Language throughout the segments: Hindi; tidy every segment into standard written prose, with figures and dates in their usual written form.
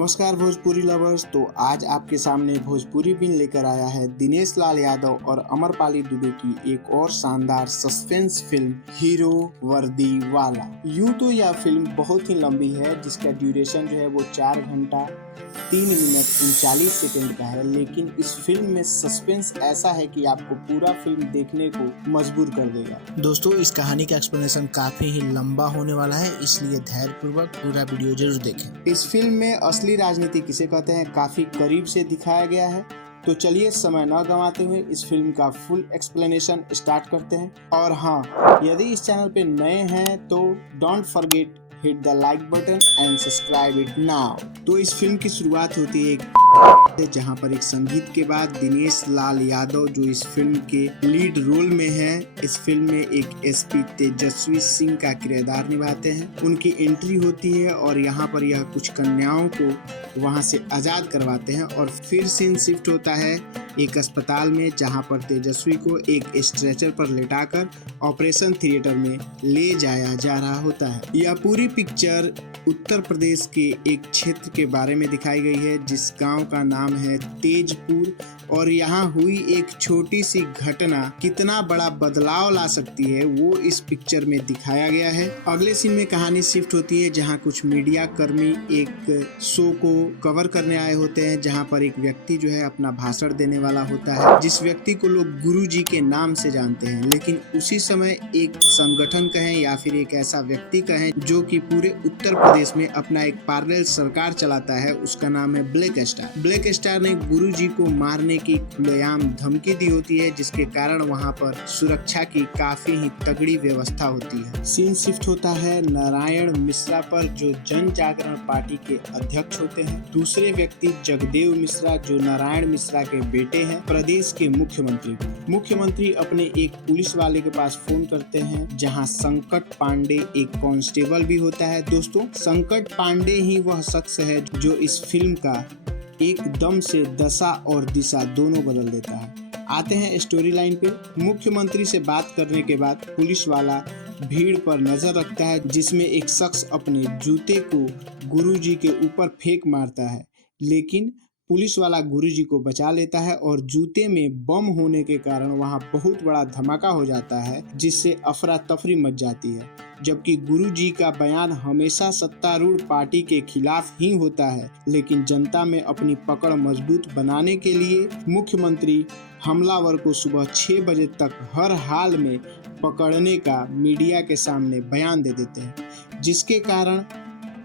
नमस्कार भोजपुरी लवर्स। तो आज आपके सामने भोजपुरी बिन लेकर आया है दिनेश लाल यादव और अमरपाली दुबे की एक और शानदार सस्पेंस फिल्म हीरो वर्दी वाला। यूं तो यह फिल्म बहुत ही लंबी है, जिसका ड्यूरेशन जो है वो 4 घंटा 3 मिनट 39 सेकंड का है, लेकिन इस फिल्म में सस्पेंस ऐसा है कि आपको पूरा फिल्म देखने को मजबूर कर देगा। दोस्तों, इस कहानी का एक्सप्लेनेशन काफी ही लंबा होने वाला है, इसलिए धैर्यपूर्वक पूरा वीडियो जरूर देखें। इस फिल्म में असली राजनीति किसे कहते हैं काफी करीब से दिखाया गया है। तो चलिए समय न गंवाते हुए इस फिल्म का फुल एक्सप्लेनेशन स्टार्ट करते हैं। और हाँ, यदि इस चैनल पे नए हैं तो don't forget hit the like button and subscribe it now. तो इस फिल्म की शुरुआत होती है जहां पर एक संगीत के बाद दिनेश लाल यादव, जो इस फिल्म के लीड रोल में है, इस फिल्म में एक एसपी तेजस्वी सिंह का किरदार निभाते हैं। उनकी एंट्री होती है और यहाँ पर यह कुछ कन्याओं को वहां से आजाद करवाते हैं। और फिर सीन शिफ्ट होता है एक अस्पताल में, जहां पर तेजस्वी को एक स्ट्रेचर पर लेटाकर ऑपरेशन थिएटर में ले जाया जा रहा होता है। यह पूरी पिक्चर उत्तर प्रदेश के एक क्षेत्र के बारे में दिखाई गई है, जिस गांव का नाम है तेजपुर। और यहाँ हुई एक छोटी सी घटना कितना बड़ा बदलाव ला सकती है, वो इस पिक्चर में दिखाया गया है। अगले सीन में कहानी शिफ्ट होती है, जहाँ कुछ मीडिया कर्मी एक शो को कवर करने आए होते हैं, जहाँ पर एक व्यक्ति जो है अपना भाषण देने वाला होता है, जिस व्यक्ति को लोग गुरुजी के नाम से जानते हैं। लेकिन उसी समय एक संगठन कहें या फिर एक ऐसा व्यक्ति कहें जो कि पूरे उत्तर प्रदेश में अपना एक पैरेलल सरकार चलाता है, उसका नाम है ब्लैक स्टार। ब्लैक स्टार ने गुरुजी को मारने की खुलेआम धमकी दी होती है, जिसके कारण वहां पर सुरक्षा की काफी ही तगड़ी व्यवस्था होती है। सीन शिफ्ट होता है नारायण मिश्रा पर, जो जन जागरण पार्टी के अध्यक्ष होते हैं। दूसरे व्यक्ति जगदेव मिश्रा, जो नारायण मिश्रा के बेटे हैं, प्रदेश के मुख्यमंत्री अपने एक पुलिस वाले के पास फोन करते हैं, जहां संकट पांडे एक कांस्टेबल भी होता है। दोस्तों, संकट पांडे ही वह शख्स है जो इस फिल्म का एकदम से दशा और दिशा दोनों बदल देता है। आते हैं स्टोरी लाइन पे। मुख्यमंत्री से बात करने के बाद पुलिस वाला भीड़ पर नजर रखता है, जिसमें एक शख्स अपने जूते को गुरुजी के ऊपर फेंक मारता है, लेकिन पुलिस वाला गुरुजी को बचा लेता है और जूते में बम होने के कारण वहां बहुत बड़ा धमाका हो जाता है, जिससे अफरा तफरी मच जाती है। जबकि गुरुजी का बयान हमेशा सत्तारूढ़ पार्टी के खिलाफ ही होता है, लेकिन जनता में अपनी पकड़ मजबूत बनाने के लिए मुख्यमंत्री हमलावर को सुबह 6 बजे तक हर हाल में पकड़ने का मीडिया के सामने बयान दे देते हैं, जिसके कारण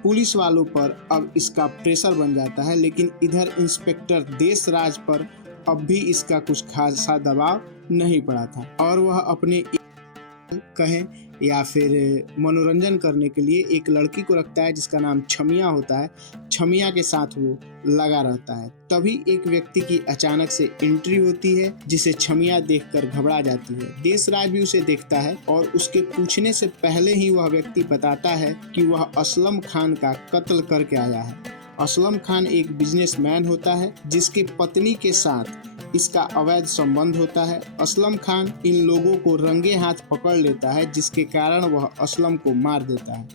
पुलिस वालों पर अब इसका प्रेशर बन जाता है। लेकिन इधर इंस्पेक्टर देशराज पर अब भी इसका कुछ खासा दबाव नहीं पड़ा था, और वह अपने कहें या फिर मनोरंजन करने के लिए एक लड़की को रखता है, जिसका नाम छमिया होता है। छमिया के साथ वो लगा रहता है। तभी एक व्यक्ति की अचानक से एंट्री होती है, जिसे छमिया देखकर घबरा जाती है। देशराज भी उसे देखता है और उसके पूछने से पहले ही वह व्यक्ति बताता है कि वह असलम खान का कत्ल करके आया है। असलम खान एक बिजनेसमैन होता है, जिसकी पत्नी के साथ इसका अवैध संबंध होता है। असलम खान इन लोगों को रंगे हाथ पकड़ लेता है, जिसके कारण वह असलम को मार देता है।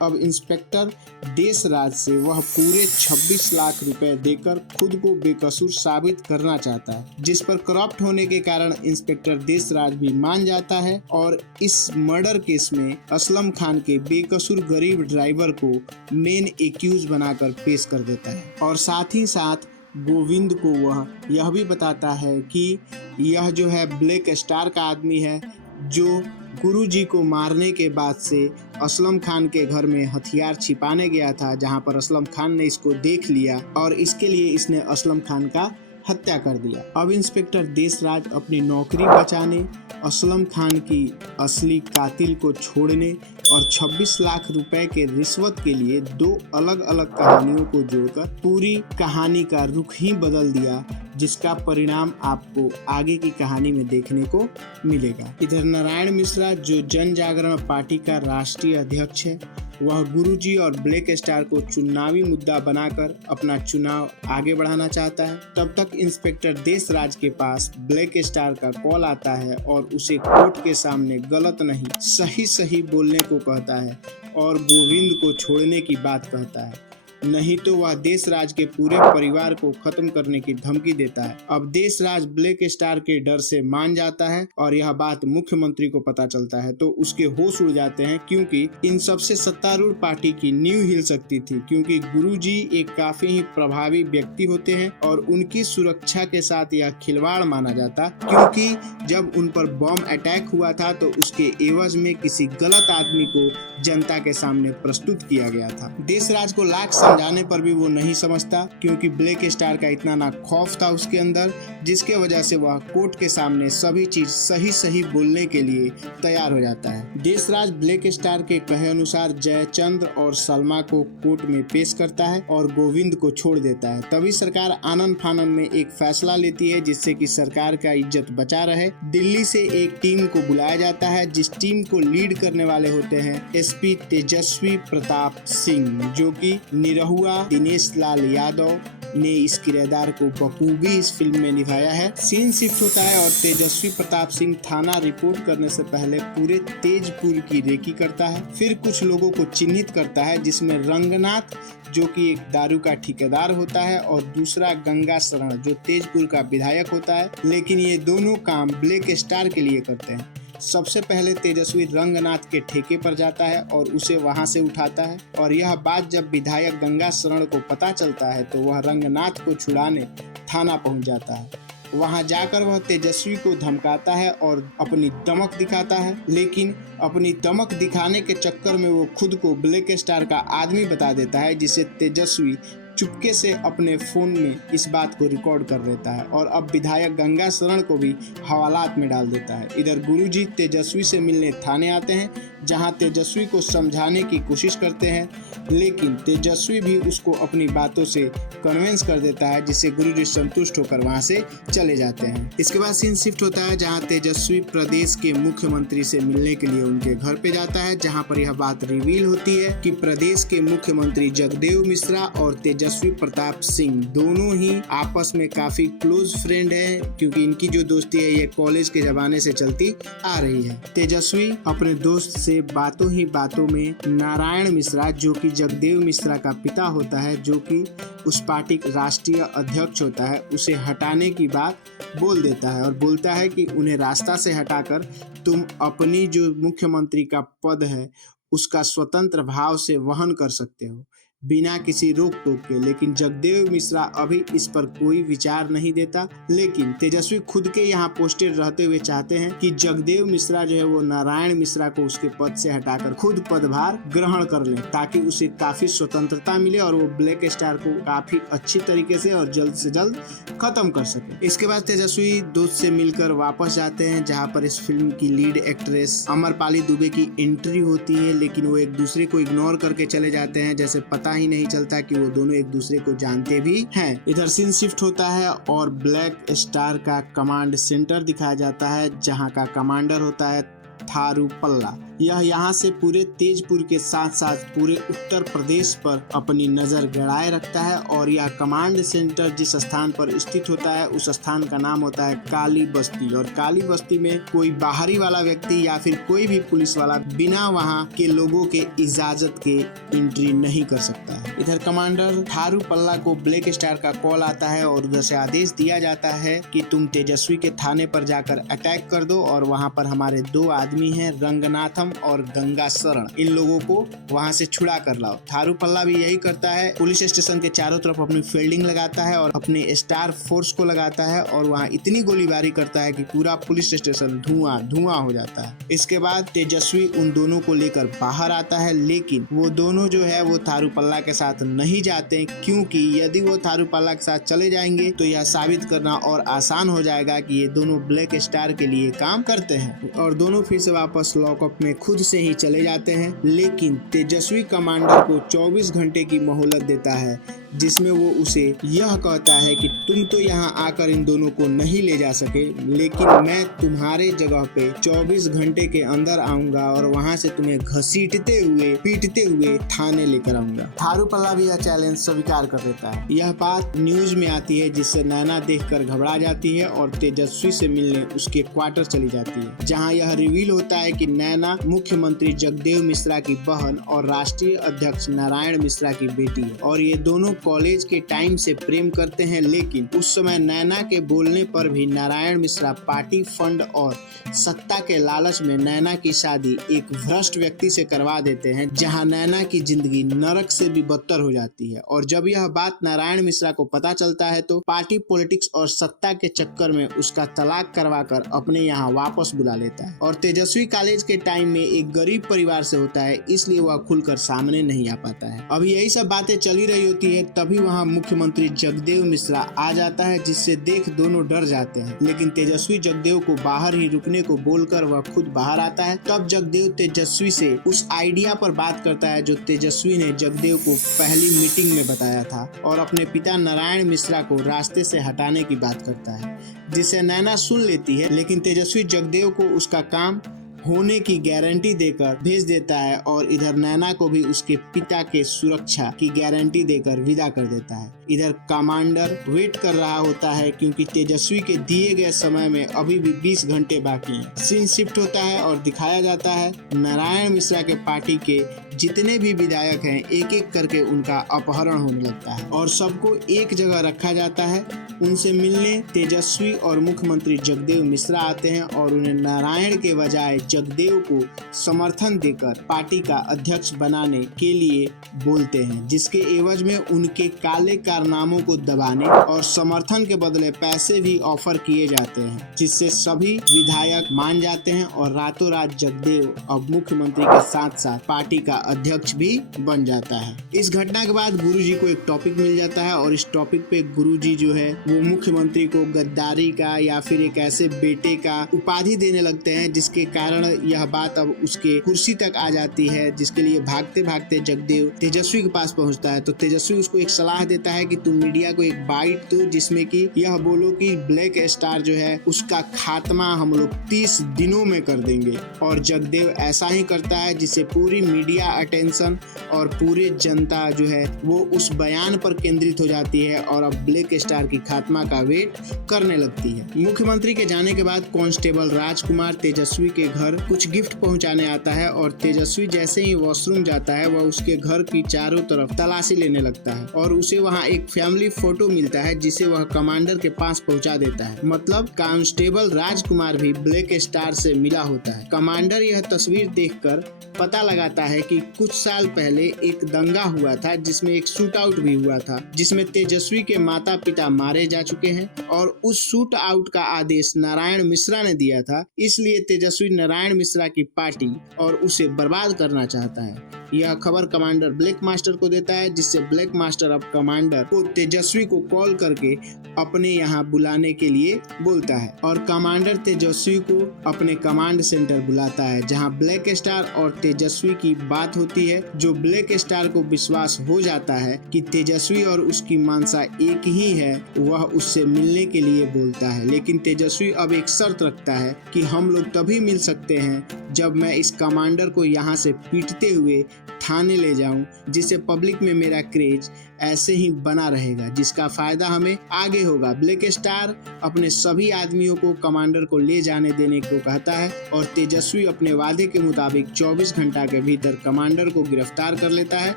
अब इंस्पेक्टर देशराज से वह पूरे 26 लाख रुपए देकर खुद को बेकसूर साबित करना चाहता है, जिस पर करप्ट होने के कारण इंस्पेक्टर देशराज भी मान जाता है और इस मर्डर केस में असलम खान के बेकसूर गरीब ड्राइवर को मेन एक्यूज बनाकर पेश कर देता है। और साथ ही साथ गोविंद को वह यह भी बताता है कि यह जो है ब्लैक स्टार का आदमी है, जो गुरुजी को मारने के बाद से असलम खान के घर में हथियार छिपाने गया था, जहां पर असलम खान ने इसको देख लिया और इसके लिए इसने असलम खान का हत्या कर दिया। अब इंस्पेक्टर देशराज अपनी नौकरी बचाने, असलम खान की असली कातिल को छोड़ने और 26 लाख रुपए के रिश्वत के लिए 2 अलग अलग कहानियों को जोड़कर पूरी कहानी का रुख ही बदल दिया, जिसका परिणाम आपको आगे की कहानी में देखने को मिलेगा। इधर नारायण मिश्रा, जो जन जागरण पार्टी का राष्ट्रीय अध्यक्ष है, वह गुरुजी और ब्लैक स्टार को चुनावी मुद्दा बनाकर अपना चुनाव आगे बढ़ाना चाहता है। तब तक इंस्पेक्टर देशराज के पास ब्लैक स्टार का कॉल आता है और उसे कोर्ट के सामने गलत नहीं सही बोलने को कहता है और गोविंद को छोड़ने की बात कहता है। नहीं तो वह देश राज के पूरे परिवार को खत्म करने की धमकी देता है। अब देश राज ब्लैक स्टार के डर से मान जाता है और यह बात मुख्यमंत्री को पता चलता है तो उसके होश उड़ जाते हैं, क्योंकि इन सबसे सत्तारूढ़ पार्टी की नींव हिल सकती थी, क्योंकि गुरुजी एक काफी ही प्रभावी व्यक्ति होते हैं और उनकी सुरक्षा के साथ यह खिलवाड़ माना जाता, क्योंकि जब उन पर बम अटैक हुआ था तो उसके एवज में किसी गलत आदमी को जनता के सामने प्रस्तुत किया गया था। देशराज को लाख समझाने पर भी वो नहीं समझता, क्योंकि ब्लैक स्टार का इतना ना खौफ था उसके अंदर, जिसके वजह से वह कोर्ट के सामने सभी चीज सही सही बोलने के लिए तैयार हो जाता है। देशराज ब्लैक स्टार के कहे अनुसार जयचंद्र और सलमा को कोर्ट में पेश करता है और गोविंद को छोड़ देता है। तभी सरकार आनन फानन में एक फैसला लेती है जिससे कि सरकार का इज्जत बचा रहे। दिल्ली से एक टीम को बुलाया जाता है, जिस टीम को लीड करने वाले होते हैं एसपी तेजस्वी प्रताप सिंह, जो कि निरहुआ दिनेश लाल यादव ने इस किरदार को बखूबी इस फिल्म में निभाया है। सीन शिफ्ट होता है और तेजस्वी प्रताप सिंह थाना रिपोर्ट करने से पहले पूरे तेजपुर की रेकी करता है। फिर कुछ लोगों को चिन्हित करता है, जिसमें रंगनाथ जो कि एक दारू का ठेकेदार होता है और दूसरा गंगा शरण जो तेजपुर का विधायक होता है, लेकिन ये दोनों काम ब्लैक स्टार के लिए करते हैं। सबसे पहले तेजस्वी रंगनाथ के ठेके पर जाता है और उसे वहां से उठाता है, और यह बात जब विधायक गंगा शरण को पता चलता है तो वह रंगनाथ को छुड़ाने थाना पहुंच जाता है। वहां जाकर वह तेजस्वी को धमकाता है और अपनी दमक दिखाता है, लेकिन अपनी दमक दिखाने के चक्कर में वो खुद को ब्लैक स्टार का आदमी बता देता है, जिसे तेजस्वी चुपके से अपने फोन में इस बात को रिकॉर्ड कर लेता है और अब विधायक गंगा शरण को भी हवालात में डाल देता है। इधर गुरुजी तेजस्वी से मिलने थाने आते हैं, जहां तेजस्वी को समझाने की कोशिश करते हैं, लेकिन तेजस्वी भी उसको अपनी बातों से कन्विंस कर देता है, जिससे गुरुजी संतुष्ट होकर वहां से चले जाते हैं। इसके बाद सीन शिफ्ट होता है जहां तेजस्वी प्रदेश के मुख्यमंत्री से मिलने के लिए उनके घर पे जाता है, जहां पर यह बात रिवील होती है कि प्रदेश के मुख्यमंत्री जगदेव मिश्रा और तेजस्वी प्रताप सिंह दोनों ही आपस में काफी क्लोज फ्रेंड है, क्योंकि इनकी जो दोस्ती है ये कॉलेज के जमाने से चलती आ रही है। तेजस्वी अपने दोस्त से बातों ही बातों में नारायण मिश्रा जो कि जगदेव मिश्रा का पिता होता है, जो कि उस पार्टी का राष्ट्रीय अध्यक्ष होता है, उसे हटाने की बात बोल देता है और बोलता है कि उन्हें रास्ता से हटाकर तुम अपनी जो मुख्यमंत्री का पद है उसका स्वतंत्र भाव से वहन कर सकते हो, बिना किसी रोक टोक के। लेकिन जगदेव मिश्रा अभी इस पर कोई विचार नहीं देता, लेकिन तेजस्वी खुद के यहाँ पोस्टेड रहते हुए चाहते हैं कि जगदेव मिश्रा जो है वो नारायण मिश्रा को उसके पद से हटाकर खुद पदभार ग्रहण कर ले, ताकि उसे काफी स्वतंत्रता मिले और वो ब्लैक स्टार को काफी अच्छी तरीके से और जल्द से जल्द खत्म कर सके। इसके बाद तेजस्वी दोस्त से मिलकर वापस जाते हैं, जहाँ पर इस फिल्म की लीड एक्ट्रेस अमरपाली दुबे की एंट्री होती है, लेकिन वो एक दूसरे को इग्नोर करके चले जाते हैं, जैसे पता ही नहीं चलता कि वो दोनों एक दूसरे को जानते भी हैं। इधर सीन शिफ्ट होता है और ब्लैक स्टार का कमांड सेंटर दिखाया जाता है, जहां का कमांडर होता है थारू पल्ला। यह यहाँ से पूरे तेजपुर के साथ साथ पूरे उत्तर प्रदेश पर अपनी नजर गड़ाए रखता है, और यह कमांड सेंटर जिस स्थान पर स्थित होता है उस स्थान का नाम होता है काली बस्ती, और काली बस्ती में कोई बाहरी वाला व्यक्ति या फिर कोई भी पुलिस वाला बिना वहाँ के लोगों के इजाजत के एंट्री नहीं कर सकता है। इधर कमांडर थारू पल्ला को ब्लैक स्टार का कॉल आता है और उधर से आदेश दिया जाता है कि तुम तेजस्वी के थाने पर जाकर अटैक कर दो, और वहाँ पर हमारे दो आदमी हैं रंगनाथम और गंगा शरण, इन लोगों को वहां से छुड़ा कर लाओ। थारू पल्ला भी यही करता है, पुलिस स्टेशन के चारों तरफ अपनी फील्डिंग लगाता है और अपने स्टार फोर्स को लगाता है, और वहां इतनी गोलीबारी करता है कि पूरा पुलिस स्टेशन धुआं धुआं हो जाता है। इसके बाद तेजस्वी उन दोनों को लेकर बाहर आता है, लेकिन वो दोनों जो है वो थारू पल्ला के साथ नहीं जाते, क्योंकि यदि वो थारू पल्ला के साथ चले जाएंगे तो यह साबित करना और आसान हो जाएगा कि ये दोनों ब्लैक स्टार के लिए काम करते हैं, और दोनों फिर से वापस लॉकअप में खुद से ही चले जाते हैं। लेकिन तेजस्वी कमांडर को 24 घंटे की मोहलत देता है, जिसमें वो उसे यह कहता है कि तुम तो यहाँ आकर इन दोनों को नहीं ले जा सके, लेकिन मैं तुम्हारे जगह पे 24 घंटे के अंदर आऊंगा और वहाँ से तुम्हें घसीटते हुए पीटते हुए थाने लेकर आऊंगा। थारू पल्ला भी यह चैलेंज स्वीकार कर देता है। यह बात न्यूज में आती है, जिससे नैना देखकर घबरा जाती है और तेजस्वी से मिलने उसके क्वार्टर चली जाती है, जहाँ यह रिवील होता है कि नैना मुख्यमंत्री जगदेव मिश्रा की बहन और राष्ट्रीय अध्यक्ष नारायण मिश्रा की बेटी है और ये दोनों कॉलेज के टाइम से प्रेम करते हैं, लेकिन उस समय नैना के बोलने पर भी नारायण मिश्रा पार्टी फंड और सत्ता के लालच में नैना की शादी एक भ्रष्ट व्यक्ति से करवा देते हैं, जहां नैना की जिंदगी नरक से भी बदतर हो जाती है। और जब यह बात नारायण मिश्रा को पता चलता है तो पार्टी पॉलिटिक्स और सत्ता के चक्कर में उसका तलाक करवाकर अपने यहाँ वापस बुला लेता है। और तेजस्वी कॉलेज के टाइम में एक गरीब परिवार से होता है, इसलिए वह खुलकर सामने नहीं आ पाता है। अभी यही सब बातें चली रही होती है, तभी वहाँ मुख्यमंत्री जगदेव मिश्रा आ जाता है, जिससे देख दोनों डर जाते हैं। लेकिन तेजस्वी जगदेव को बाहर ही रुकने को बोलकर वह खुद बाहर आता है। तब जगदेव तेजस्वी से उस आइडिया पर बात करता है जो तेजस्वी ने जगदेव को पहली मीटिंग में बताया था और अपने पिता नारायण मिश्रा को रास्ते से हटाने की बात करता है, जिसे नैना सुन लेती है। लेकिन तेजस्वी जगदेव को उसका काम होने की गारंटी देकर भेज देता है और इधर नैना को भी उसके पिता के सुरक्षा की गारंटी देकर विदा कर देता है। इधर कमांडर वेट कर रहा होता है क्योंकि तेजस्वी के दिए गए समय में अभी भी 20 घंटे बाकी हैं। सीन शिफ्ट होता है और दिखाया जाता है नारायण मिश्रा के पार्टी के जितने भी विधायक हैं, एक एक करके उनका अपहरण होने लगता है और सबको एक जगह रखा जाता है। उनसे मिलने तेजस्वी और मुख्यमंत्री जगदेव मिश्रा आते हैं और उन्हें नारायण के बजाय जगदेव को समर्थन देकर पार्टी का अध्यक्ष बनाने के लिए बोलते हैं, जिसके एवज में उनके काले कारनामों को दबाने और समर्थन के बदले पैसे भी ऑफर किए जाते हैं, जिससे सभी विधायक मान जाते हैं और रातों रात जगदेव अब मुख्यमंत्री के साथ साथ पार्टी का अध्यक्ष भी बन जाता है। इस घटना के बाद गुरुजी को एक टॉपिक मिल जाता है और इस टॉपिक पे गुरुजी जो है वो मुख्यमंत्री को गद्दारी का या फिर एक ऐसे बेटे का उपाधि देने लगते हैं, जिसके कारण यह बात अब उसके कुर्सी तक आ जाती है, जिसके लिए भागते भागते जगदेव तेजस्वी के पास पहुंचता है। तो तेजस्वी उसको एक सलाह देता है कि तुम मीडिया को एक बाइट दो जिसमें कि यह बोलो कि ब्लैक स्टार जो है उसका खात्मा हम लोग 30 दिनों में कर देंगे। और जगदेव ऐसा ही करता है, जिससे पूरी मीडिया अटेंशन और पूरे जनता जो है वो उस बयान पर केंद्रित हो जाती है और अब ब्लैक स्टार की खात्मा का वेट करने लगती है। मुख्यमंत्री के जाने के बाद कांस्टेबल राजकुमार तेजस्वी के घर कुछ गिफ्ट पहुंचाने आता है और तेजस्वी जैसे ही वॉशरूम जाता है वह उसके घर की चारों तरफ तलाशी लेने लगता है और उसे वहां एक फैमिली फोटो मिलता है, जिसे वह कमांडर के पास पहुंचा देता है। मतलब कांस्टेबल राजकुमार भी ब्लैक स्टार से मिला होता है। कमांडर यह तस्वीर देखकर पता लगाता है कि कुछ साल पहले एक दंगा हुआ था जिसमें एक शूट आउट भी हुआ था, जिसमें तेजस्वी के माता पिता मारे जा चुके हैं और उस शूट आउट का आदेश नारायण मिश्रा ने दिया था। इसलिए तेजस्वी नारायण मिश्रा की पार्टी और उसे बर्बाद करना चाहता है। यह खबर कमांडर ब्लैक मास्टर को देता है, जिससे ब्लैक मास्टर अब कमांडर को तेजस्वी को कॉल करके अपने यहाँ बुलाने के लिए बोलता है और कमांडर तेजस्वी को अपने कमांड सेंटर बुलाता है, जहाँ ब्लैक स्टार और तेजस्वी की बात होती है। जो ब्लैक स्टार को विश्वास हो जाता है कि तेजस्वी और उसकी मानसा एक ही है, वह उससे मिलने के लिए बोलता है। लेकिन तेजस्वी अब एक शर्त रखता है कि हम लोग तभी मिल सकते हैं जब मैं इस कमांडर को यहाँ से पीटते हुए थाने ले जाऊं, जिससे पब्लिक में मेरा क्रेज ऐसे ही बना रहेगा, जिसका फायदा हमें आगे होगा। ब्लैक स्टार अपने सभी आदमियों को कमांडर को ले जाने देने को कहता है और तेजस्वी अपने वादे के मुताबिक 24 घंटा के भीतर कमांडर को गिरफ्तार कर लेता है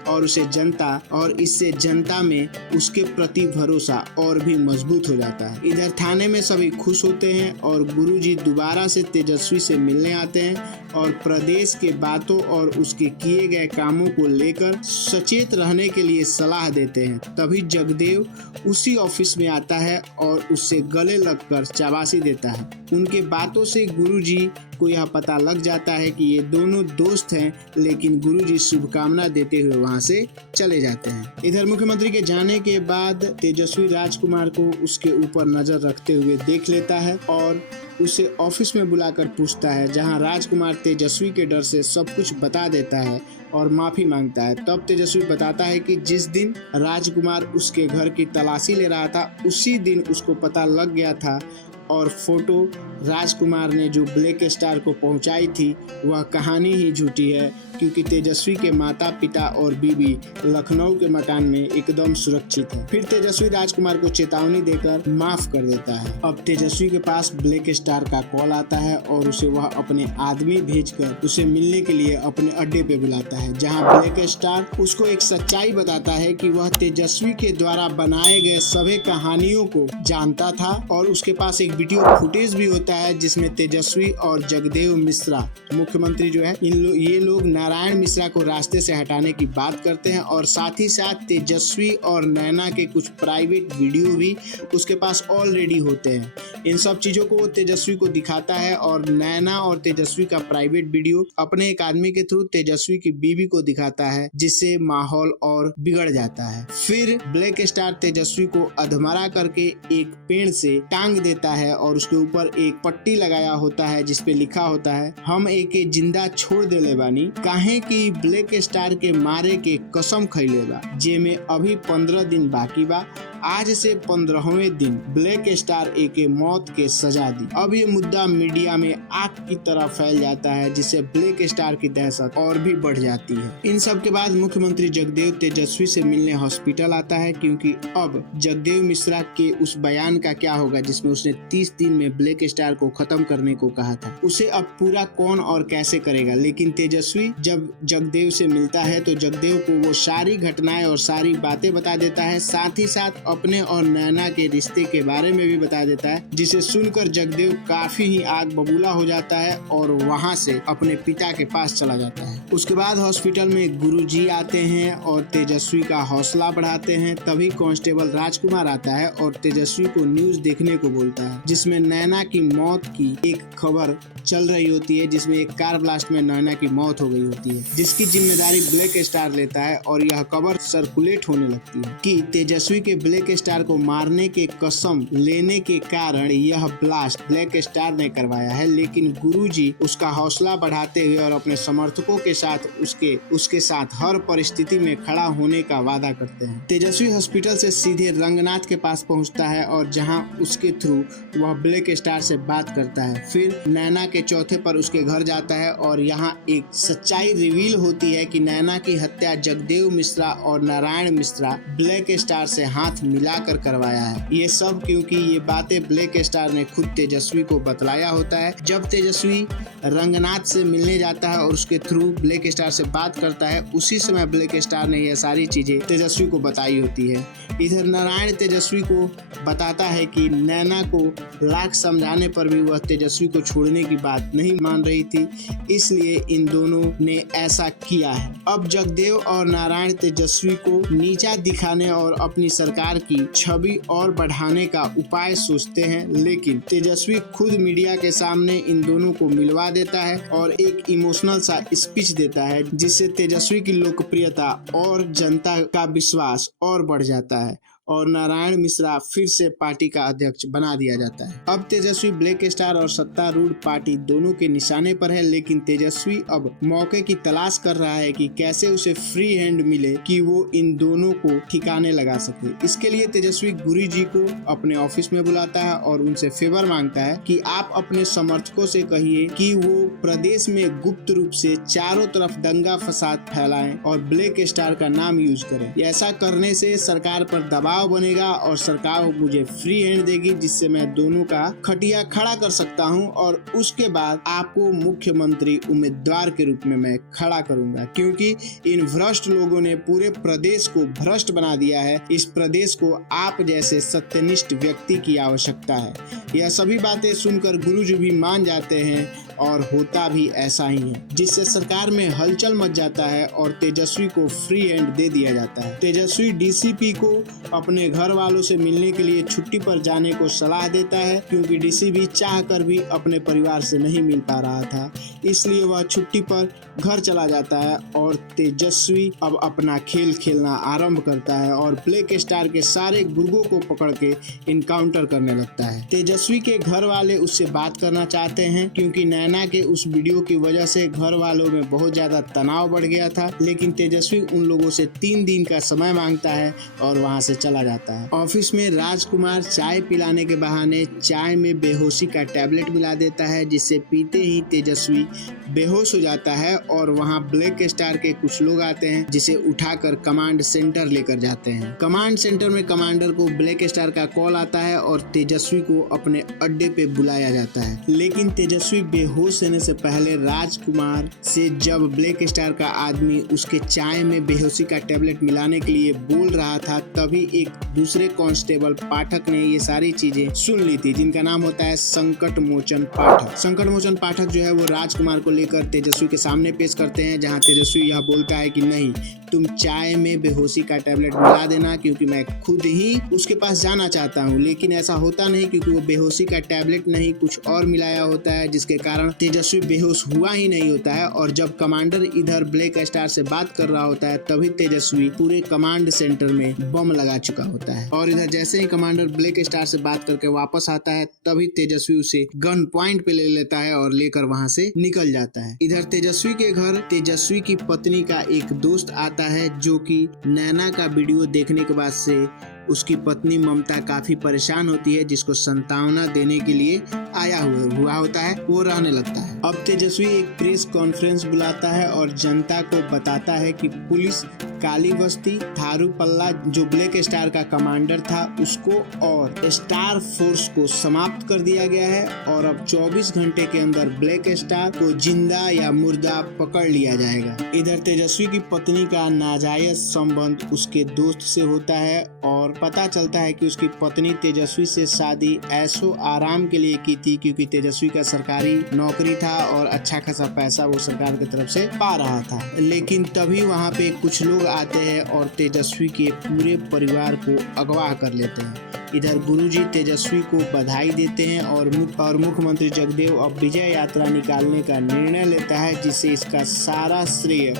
और उसे इससे जनता में उसके प्रति भरोसा और भी मजबूत हो जाता है। इधर थाने में सभी खुश होते हैं और गुरुजी दोबारा से तेजस्वी से मिलने आते हैं और प्रदेश के बातों और उसके किए गए कामों को लेकर सचेत रहने के लिए सलाह देते हैं। तभी जगदेव उसी ऑफिस में आता है और उससे गले लगकर शाबाशी देता है। उनके बातों से गुरुजी को यह पता लग जाता है कि ये दोनों दोस्त हैं, लेकिन गुरुजी शुभकामना देते हुए वहां से चले जाते हैं। इधर मुख्यमंत्री के जाने के बाद तेजस्वी राजकुमार को उसके ऊपर नजर रखते हुए देख लेता है और उसे ऑफिस में बुलाकर पूछता है, जहां राजकुमार तेजस्वी के डर से सब कुछ बता देता है और माफी मांगता है। तब तेजस्वी बताता है कि जिस दिन राजकुमार उसके घर की तलाशी ले रहा था, उसी दिन उसको पता लग गया था और फोटो राजकुमार ने जो ब्लैक स्टार को पहुंचाई थी वह कहानी ही झूठी है, क्योंकि तेजस्वी के माता पिता और बीबी लखनऊ के मकान में एकदम सुरक्षित है। फिर तेजस्वी राजकुमार को चेतावनी देकर माफ कर देता है। अब तेजस्वी के पास ब्लैक स्टार का कॉल आता है और उसे वह अपने आदमी भेजकर उसे मिलने के लिए अपने अड्डे पे बुलाता है, जहां ब्लैक स्टार उसको एक सच्चाई बताता है कि वह तेजस्वी के द्वारा बनाए गए सभी कहानियों को जानता था और उसके पास एक वीडियो फुटेज भी होता है जिसमें तेजस्वी और जगदेव मिश्रा मुख्यमंत्री जो है ये लोग नारायण मिश्रा को रास्ते से हटाने की बात करते हैं और साथ ही साथ तेजस्वी और नैना के कुछ प्राइवेट वीडियो भी उसके पास ऑलरेडी होते हैं। इन सब चीजों को वो तेजस्वी को दिखाता है और नैना और तेजस्वी का प्राइवेट वीडियो अपने एक आदमी के थ्रू तेजस्वी की बीवी को दिखाता है, जिससे माहौल और बिगड़ जाता है। फिर ब्लैक स्टार तेजस्वी को अधमरा करके एक पेड़ से टांग देता है और उसके ऊपर एक पट्टी लगाया होता है जिसपे लिखा होता है, हम एके जिंदा छोड़ देले बानी, काहे कि ब्लैक स्टार के मारे के कसम खइले बा, जेमे अभी 15 दिन बाकी बा, आज से 15वें दिन ब्लैक स्टार एके मौत के सजा दी। अब ये मुद्दा मीडिया में आग की तरह फैल जाता है, जिससे ब्लैक स्टार की दहशत और भी बढ़ जाती है। इन सब के बाद मुख्यमंत्री जगदेव तेजस्वी से मिलने हॉस्पिटल आता है, क्योंकि अब जगदेव मिश्रा के उस बयान का क्या होगा जिसमें उसने 30 दिन में ब्लैक स्टार को खत्म करने को कहा था, उसे अब पूरा कौन और कैसे करेगा। लेकिन तेजस्वी जब जगदेव से मिलता है तो जगदेव को वो सारी घटनाएं और सारी बातें बता देता है, साथ ही साथ अपने और नैना के रिश्ते के बारे में भी बता देता है, जिसे सुनकर जगदेव काफी ही आग बबूला हो जाता है और वहां से अपने पिता के पास चला जाता है। उसके बाद हॉस्पिटल में गुरुजी आते हैं और तेजस्वी का हौसला बढ़ाते हैं। तभी कांस्टेबल राजकुमार आता है और तेजस्वी को न्यूज देखने को बोलता है, जिसमें नैना की मौत की एक खबर चल रही होती है, जिसमें एक कार ब्लास्ट में नैना की मौत हो गई होती है, जिसकी जिम्मेदारी ब्लैक स्टार लेता है और यह खबर सर्कुलेट होने लगती है कि तेजस्वी के ब्लैक स्टार को मारने के कसम लेने के कारण यह ब्लास्ट ब्लैक स्टार ने करवाया है। लेकिन गुरुजी उसका हौसला बढ़ाते हुए और अपने समर्थकों के साथ उसके साथ हर परिस्थिति में खड़ा होने का वादा करते हैं। तेजस्वी हॉस्पिटल से सीधे रंगनाथ के पास पहुंचता है और जहां उसके थ्रू वह ब्लैक स्टार से बात करता है। फिर नैना के चौथे पर उसके घर जाता है और यहाँ एक सच्चाई रिवील होती है कि नैना की हत्या जगदेव मिश्रा और नारायण मिश्रा ब्लैक स्टार से हाथ मिलाकर करवाया है। ये सब क्योंकि ये बातें ब्लैक स्टार ने खुद तेजस्वी को बतलाया होता है। जब तेजस्वी रंगनाथ से मिलने जाता है और उसके थ्रू ब्लैक स्टार से बात करता है, उसी समय ब्लैक स्टार ने यह सारी चीजें तेजस्वी को बताई होती है। इधर नारायण तेजस्वी को बताता है कि नैना को लाख समझाने पर भी वह तेजस्वी को छोड़ने की बात नहीं मान रही थी, इसलिए इन दोनों ने ऐसा किया है। अब जगदेव और नारायण तेजस्वी को नीचा दिखाने और अपनी सरकार की छवि और बढ़ाने का उपाय सोचते हैं, लेकिन तेजस्वी खुद मीडिया के सामने इन दोनों को मिलवा देता है और एक इमोशनल सा स्पीच देता है, जिससे तेजस्वी की लोकप्रियता और जनता का विश्वास और बढ़ जाता है और नारायण मिश्रा फिर से पार्टी का अध्यक्ष बना दिया जाता है। अब तेजस्वी ब्लैक स्टार और सत्तारूढ़ पार्टी दोनों के निशाने पर है, लेकिन तेजस्वी अब मौके की तलाश कर रहा है कि कैसे उसे फ्री हैंड मिले कि वो इन दोनों को ठिकाने लगा सके। इसके लिए तेजस्वी गुरुजी को अपने ऑफिस में बुलाता है और उनसे फेवर मांगता है कि आप अपने समर्थकों से कहिए कि वो प्रदेश में गुप्त रूप से चारों तरफ दंगा फसाद फैलाएं और ब्लैक स्टार का नाम यूज करें। ऐसा करने से सरकार पर दबाव बनेगा और सरकार मुझे फ्री हैंड देगी, जिससे मैं दोनों का खटिया खड़ा कर सकता हूं और उसके बाद आपको मुख्यमंत्री उम्मीदवार के रूप में मैं खड़ा करूंगा, क्योंकि इन भ्रष्ट लोगों ने पूरे प्रदेश को भ्रष्ट बना दिया है। इस प्रदेश को आप जैसे सत्यनिष्ठ व्यक्ति की आवश्यकता है। यह सभी बातें सुनकर गुरुजी भी मान जाते हैं और होता भी ऐसा ही है, जिससे सरकार में हलचल मच जाता है और तेजस्वी को फ्री हैंड दे दिया जाता है। तेजस्वी डीसीपी को अपने घर वालों से मिलने के लिए छुट्टी पर जाने को सलाह देता है, क्योंकि डीसीपी चाहकर भी अपने परिवार से नहीं मिल पा रहा था, इसलिए वह छुट्टी पर घर चला जाता है और तेजस्वी अब अपना खेल खेलना आरंभ करता है और ब्लैक स्टार के सारे गुर्गों को पकड़ के इनकाउंटर करने लगता है। तेजस्वी के घर वाले उससे बात करना चाहते हैं, क्योंकि नैना के उस वीडियो की वजह से घर वालों में बहुत ज्यादा तनाव बढ़ गया था, लेकिन तेजस्वी उन लोगों से 3 दिन का समय मांगता है और वहां से चला जाता है। ऑफिस में राजकुमार चाय पिलाने के बहाने चाय में बेहोशी का टैबलेट मिला देता है, जिससे पीते ही तेजस्वी बेहोश हो जाता है और वहां ब्लैक स्टार के कुछ लोग आते हैं, जिसे उठाकर कमांड सेंटर लेकर जाते हैं। कमांड सेंटर में कमांडर को ब्लैक स्टार का कॉल आता है और तेजस्वी को अपने अड्डे पे बुलाया जाता है, लेकिन तेजस्वी बेहोश होने से पहले राजकुमार से जब ब्लैक स्टार का आदमी उसके चाय में बेहोशी का टैबलेट मिलाने के लिए बोल रहा था, तभी एक दूसरे कांस्टेबल पाठक ने ये सारी चीजें सुन ली थी, जिनका नाम होता है संकट मोचन पाठक। संकट मोचन पाठक जो है वो राजकुमार को लेकर तेजस्वी के सामने पेश करते हैं, जहां तेजस्वी यह बोलता है कि नहीं, तुम चाय में बेहोशी का टैबलेट मिला देना, क्योंकि मैं खुद ही उसके पास जाना चाहता हूँ। लेकिन ऐसा होता नहीं, क्योंकि वो बेहोशी का टैबलेट नहीं कुछ और मिलाया होता है, जिसके कारण तेजस्वी बेहोश हुआ ही नहीं होता है। और जब कमांडर इधर ब्लैक स्टार से बात कर रहा होता है, तभी तेजस्वी पूरे कमांड सेंटर में बम लगा चुका होता है। और इधर जैसे ही कमांडर ब्लैक स्टार से बात करके वापस आता है, तभी तेजस्वी उसे गन पॉइंट पे ले लेता है और लेकर वहां से निकल जाता है। इधर तेजस्वी के घर तेजस्वी की पत्नी का एक दोस्त आता है, जो कि नैना का वीडियो देखने के बाद से उसकी पत्नी ममता काफी परेशान होती है, जिसको सांत्वना देने के लिए आया हुआ होता है, वो रहने लगता है। अब तेजस्वी एक प्रेस कॉन्फ्रेंस बुलाता है और जनता को बताता है कि पुलिस काली बस्ती थारू पल्ला जो ब्लैक स्टार का कमांडर था उसको और स्टार फोर्स को समाप्त कर दिया गया है, और अब 24 घंटे के अंदर ब्लैक स्टार को जिंदा या मुर्दा पकड़ लिया जाएगा। इधर तेजस्वी की पत्नी का नाजायज संबंध उसके दोस्त से होता है और पता चलता है कि उसकी पत्नी तेजस्वी से शादी ऐशो आराम के लिए की थी, क्योंकि तेजस्वी का सरकारी नौकरी था और अच्छा खासा पैसा वो सरकार की तरफ से पा रहा था। लेकिन तभी वहाँ पे कुछ लोग आते हैं और तेजस्वी के पूरे परिवार को अगवा कर लेते हैं। इधर गुरुजी तेजस्वी को बधाई देते हैं और मुख्यमंत्री जगदेव अब विजय यात्रा निकालने का निर्णय लेता है, जिससे इसका सारा श्रेय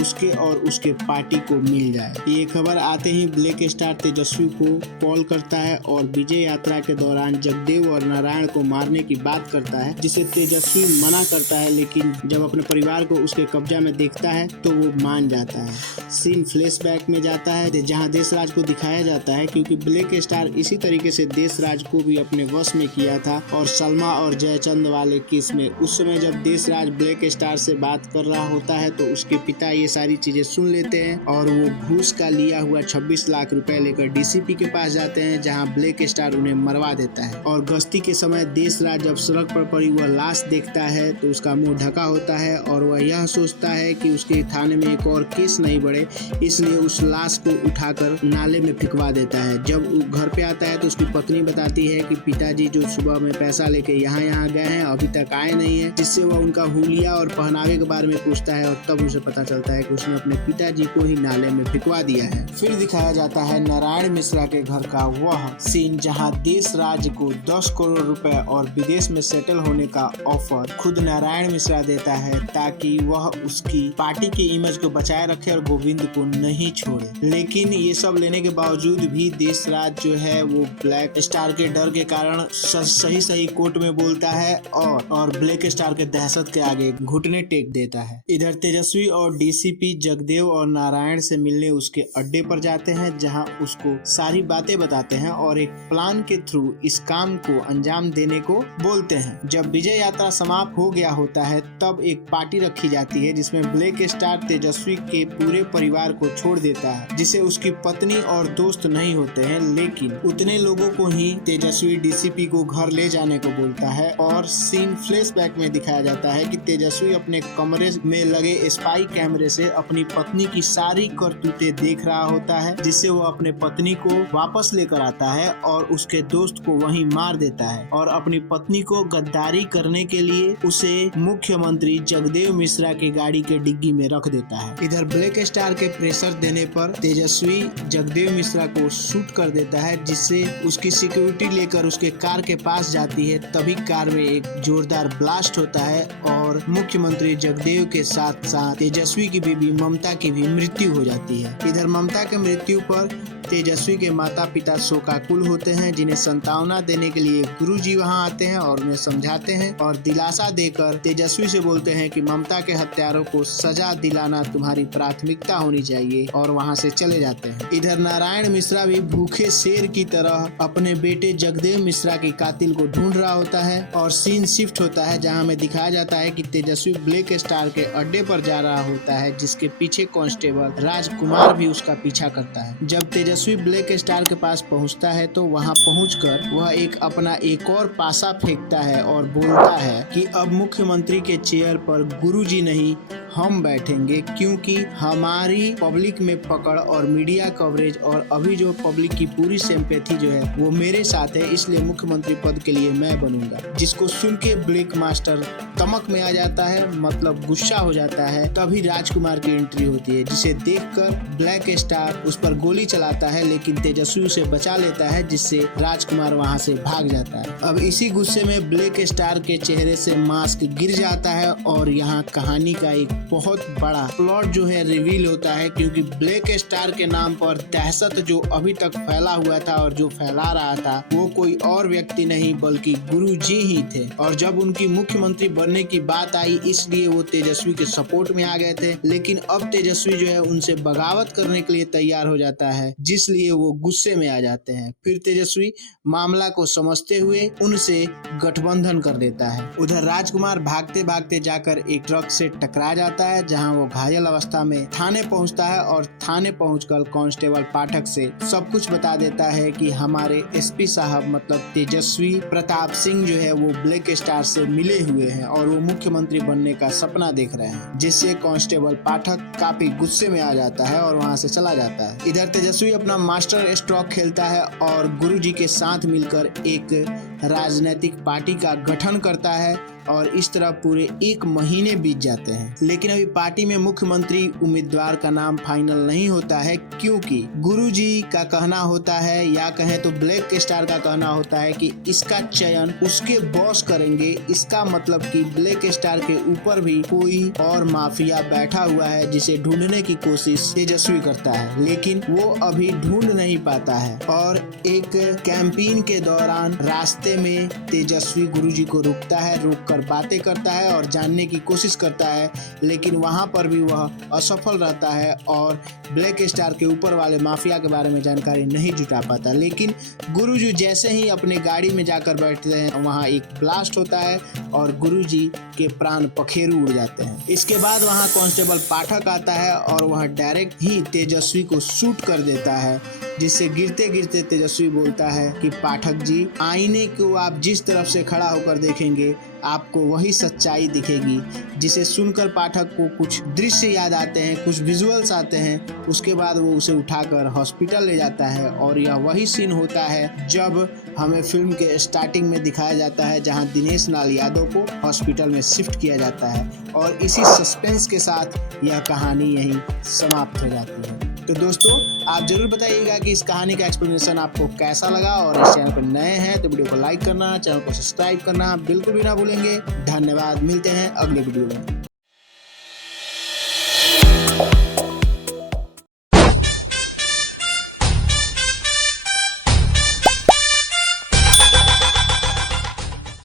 उसके और उसके पार्टी को मिल जाए। ये खबर आते ही ब्लैक स्टार तेजस्वी को कॉल करता है और विजय यात्रा के दौरान जगदेव और नारायण को मारने की बात करता है, जिसे तेजस्वी मना करता है, लेकिन जब अपने परिवार को उसके कब्जा में देखता है तो वो मान जाता है। सीन फ्लैशबैक में जाता है, जहाँ देशराज को दिखाया जाता है, क्योंकि ब्लैक स्टार इसी तरीके से देशराज को भी अपने वश में किया था। और सलमा और जयचंद वाले केस में उस समय जब देशराज ब्लैक स्टार से बात कर रहा होता है, तो उसके पिता ये सारी चीजें सुन लेते हैं और वो घूस का लिया हुआ 26 लाख रुपए लेकर डीसीपी के पास जाते हैं, जहां ब्लैक स्टार उन्हें मरवा देता है। और गश्ती के समय देशराज जब सड़क पर पड़ी वह लाश देखता है तो उसका मुंह ढका होता है और वह यह सोचता है कि उसके थाने में एक और केस नहीं बढ़े, इसलिए उस लाश को उठाकर नाले में फेंकवा देता है। जब वो घर पे आता है तो उसकी पत्नी बताती है कि पिताजी जो सुबह में पैसा लेके यहाँ गए हैं अभी तक आए नहीं है, जिससे वह उनका हुलिया और पहनावे के बारे में पूछता है और तब उसे पता चलता है कि उसने अपने पिताजी को ही नाले में फेंकवा दिया है। फिर दिखाया जाता है नारायण मिश्रा के घर का वह सीन, जहां देशराज को 10 करोड़ रुपए और विदेश में सेटल होने का ऑफर खुद नारायण मिश्रा देता है, ताकि वह उसकी पार्टी की इमेज को बचाए रखे और गोविंद को नहीं छोड़े। लेकिन ये सब लेने के बावजूद भी देशराज जो है वो ब्लैक स्टार के डर के कारण सही कोर्ट में बोलता है और ब्लैक स्टार के दहशत के आगे घुटने टेक देता है। इधर तेजस्वी और डीसीपी जगदेव और नारायण से मिलने उसके अड्डे पर जाते हैं, जहां उसको सारी बातें बताते हैं और एक प्लान के थ्रू इस काम को अंजाम देने को बोलते हैं। जब विजय यात्रा समाप्त हो गया होता है तब एक पार्टी रखी जाती है, जिसमें ब्लैक स्टार तेजस्वी के पूरे परिवार को छोड़ देता है, जिसे उसकी पत्नी और दोस्त नहीं होते हैं, लेकिन उतने लोगों को ही तेजस्वी डीसीपी को घर ले जाने को बोलता है। और सीन फ्लैशबैक में दिखाया जाता है कि तेजस्वी अपने कमरे में लगे स्पाई कैमरे से अपनी पत्नी की सारी करतूतें देख रहा होता है, जिससे वो अपने पत्नी को वापस लेकर आता है और उसके दोस्त को वहीं मार देता है और अपनी पत्नी को गद्दारी करने के लिए उसे मुख्यमंत्री जगदेव मिश्रा की गाड़ी के डिग्गी में रख देता है। इधर ब्लैक स्टार के प्रेशर देने पर तेजस्वी जगदेव मिश्रा को शूट कर देता है, जिससे उसकी सिक्योरिटी लेकर उसके कार के पास जाती है। तभी कार में एक जोरदार ब्लास्ट होता है और मुख्यमंत्री जगदेव के साथ साथ तेजस्वी की बीबी ममता की भी मृत्यु हो जाती है। इधर ममता के मृत्यु पर तेजस्वी के माता पिता शोकाकुल होते हैं, जिन्हें सांत्वना देने के लिए गुरुजी वहां आते हैं और उन्हें समझाते हैं और दिलासा देकर तेजस्वी से बोलते हैं कि ममता के हत्यारों को सजा दिलाना तुम्हारी प्राथमिकता होनी चाहिए, और वहां से चले जाते हैं। इधर नारायण मिश्रा भी भूखे शेर की तरह अपने बेटे जगदेव मिश्रा के कातिल को ढूंढ रहा होता है और सीन शिफ्ट होता है, जहां हमें दिखाया जाता है कि तेजस्वी ब्लैक स्टार के अड्डे पर जा रहा होता है, जिसके पीछे कांस्टेबल राजकुमार भी उसका पीछा करता है। जब तेजस्वी ब्लैक स्टार के पास पहुंचता है तो वहां पहुंचकर वह अपना एक और पासा फेंकता है और बोलता है कि अब मुख्यमंत्री के चेयर पर गुरुजी नहीं हम बैठेंगे, क्योंकि हमारी पब्लिक में पकड़ और मीडिया कवरेज और अभी जो पब्लिक की पूरी सिंपैथी जो है वो मेरे साथ है, इसलिए मुख्यमंत्री पद के लिए मैं बनूंगा। जिसको सुन के ब्लैक मास्टर तमक में आ जाता है, मतलब गुस्सा हो जाता है। तभी राजकुमार की एंट्री होती है, जिसे देखकर ब्लैक स्टार उस पर गोली चलाता है, लेकिन तेजस्वी उसे बचा लेता है, जिससे राजकुमार वहां से भाग जाता है। अब इसी गुस्से में ब्लैक स्टार के चेहरे से मास्क गिर जाता है और यहाँ कहानी का एक बहुत बड़ा प्लॉट जो है रिवील होता है, क्योंकि ब्लैक स्टार के नाम पर दहशत जो अभी तक फैला हुआ था और जो फैला रहा था वो कोई और व्यक्ति नहीं बल्कि गुरुजी ही थे। और जब उनकी मुख्यमंत्री बनने की बात आई, इसलिए वो तेजस्वी के सपोर्ट में आ गए थे, लेकिन अब तेजस्वी जो है उनसे बगावत करने के लिए तैयार हो जाता है, जिसलिए वो गुस्से में आ जाते हैं। फिर तेजस्वी मामला को समझते हुए उनसे गठबंधन कर देता है। उधर राजकुमार भागते भागते जाकर एक ट्रक से टकरा जाता है, जहां वो घायल अवस्था में थाने पहुंचता है और थाने पहुंचकर कांस्टेबल पाठक से सब कुछ बता देता है कि हमारे एसपी साहब मतलब तेजस्वी प्रताप सिंह जो है वो ब्लैक स्टार से मिले हुए हैं और वो मुख्यमंत्री बनने का सपना देख रहे हैं, जिससे कांस्टेबल पाठक काफी गुस्से में आ जाता है और वहां से चला जाता है। इधर तेजस्वी अपना मास्टर स्ट्रोक खेलता है और गुरुजी के साथ मिलकर एक राजनीतिक पार्टी का गठन करता है और इस तरह पूरे 1 महीने बीत जाते हैं। लेकिन अभी पार्टी में मुख्यमंत्री उम्मीदवार का नाम फाइनल नहीं होता है, क्योंकि गुरुजी का कहना होता है या कहें तो ब्लैक स्टार का कहना होता है कि इसका चयन उसके बॉस करेंगे। इसका मतलब कि ब्लैक स्टार के ऊपर भी कोई और माफिया बैठा हुआ है, जिसे ढूंढने की कोशिश तेजस्वी करता है, लेकिन वो अभी ढूंढ नहीं पाता है। और एक कैंपेन के दौरान रास्ते में तेजस्वी गुरुजी को रुकता है, रुक बातें करता है और जानने की कोशिश करता है, लेकिन वहां पर भी वह असफल रहता है और ब्लैक स्टार के ऊपर वाले माफिया के बारे में जानकारी नहीं जुटा पाता। लेकिन गुरुजी जैसे ही अपने गाड़ी में जाकर बैठते हैं, वहां एक ब्लास्ट होता है और गुरुजी के प्राण पखेरु उड़ जाते हैं। इसके बाद वहां कांस्टेबल पाठक आता है और वह डायरेक्ट ही तेजस्वी को शूट कर देता है, जिससे गिरते गिरते तेजस्वी बोलता है कि पाठक जी, आईने को आप जिस तरफ से खड़ा होकर देखेंगे आपको वही सच्चाई दिखेगी। जिसे सुनकर पाठक को कुछ दृश्य याद आते हैं, कुछ विजुअल्स आते हैं। उसके बाद वो उसे उठाकर हॉस्पिटल ले जाता है और यह वही सीन होता है जब हमें फिल्म के स्टार्टिंग में दिखाया जाता है, जहां दिनेश लाल यादव को हॉस्पिटल में शिफ्ट किया जाता है। और इसी सस्पेंस के साथ यह कहानी यहीं समाप्त हो जाती है। तो दोस्तों, आप जरूर बताइएगा कि इस कहानी का एक्सप्लेनेशन आपको कैसा लगा, और इस चैनल पर नए हैं तो वीडियो को लाइक करना, चैनल को सब्सक्राइब करना बिल्कुल भी ना भूलेंगे। धन्यवाद, मिलते हैं अगले वीडियो में।